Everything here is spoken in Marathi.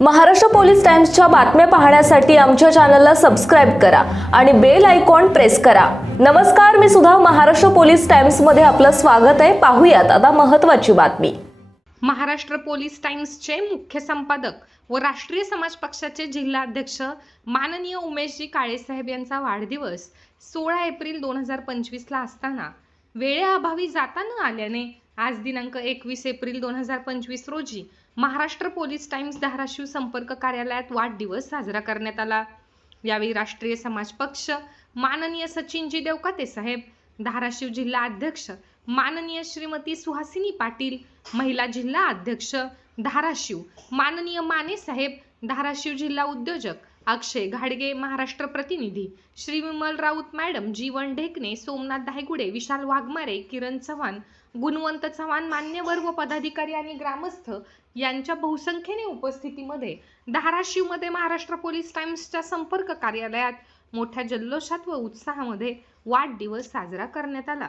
महाराष्ट्र पोलीस टाइम्सच्या बातम्या पाहण्यासाठी आमच्या चॅनलला सबस्क्राईब करा आणि बेल आयकॉन प्रेस करा. नमस्कार मी सुद्धा महाराष्ट्र पोलीस टाइम्समध्ये आपलं स्वागत आहे. पाहूयात आता महत्त्वाची बातमी. महाराष्ट्र पोलीस टाइम्सचे मुख्य संपादक व राष्ट्रीय समाज पक्षाचे जिल्हाध्यक्ष माननीय उमेशजी काळेसाहेब यांचा वाढदिवस सोळा एप्रिल दोन हजार पंचवीसला असताना वेळेअभावी जाता न आल्याने आज दिनांक एकवीस एप्रिल दोन हजार पंचवीस रोजी महाराष्ट्र पोलीस टाइम्स धाराशिव संपर्क कार्यालयात वाढदिवस साजरा करण्यात आला. यावेळी राष्ट्रीय समाज पक्ष माननीय सचिनजी देवकाते साहेब धाराशिव जिल्हा अध्यक्ष माननीय श्रीमती सुहासिनी पाटील महिला जिल्हा अध्यक्ष धाराशिव माननीय माने साहेब धाराशिव जिल्हा उद्योजक अक्षय घाडगे महाराष्ट्र प्रतिनिधी. श्री विमल राऊत मॅडम जीवन ढेकणे सोमनाथ धायगुडे विशाल वाघमारे किरण चव्हाण गुणवंत चव्हाण मान्यवर व पदाधिकारी आणि ग्रामस्थ यांच्या बहुसंख्येने उपस्थितीमध्ये धाराशिवमध्ये महाराष्ट्र पोलीस टाइम्सच्या संपर्क कार्यालयात मोठ्या जल्लोषात व उत्साहामध्ये वाढदिवस साजरा करण्यात आला.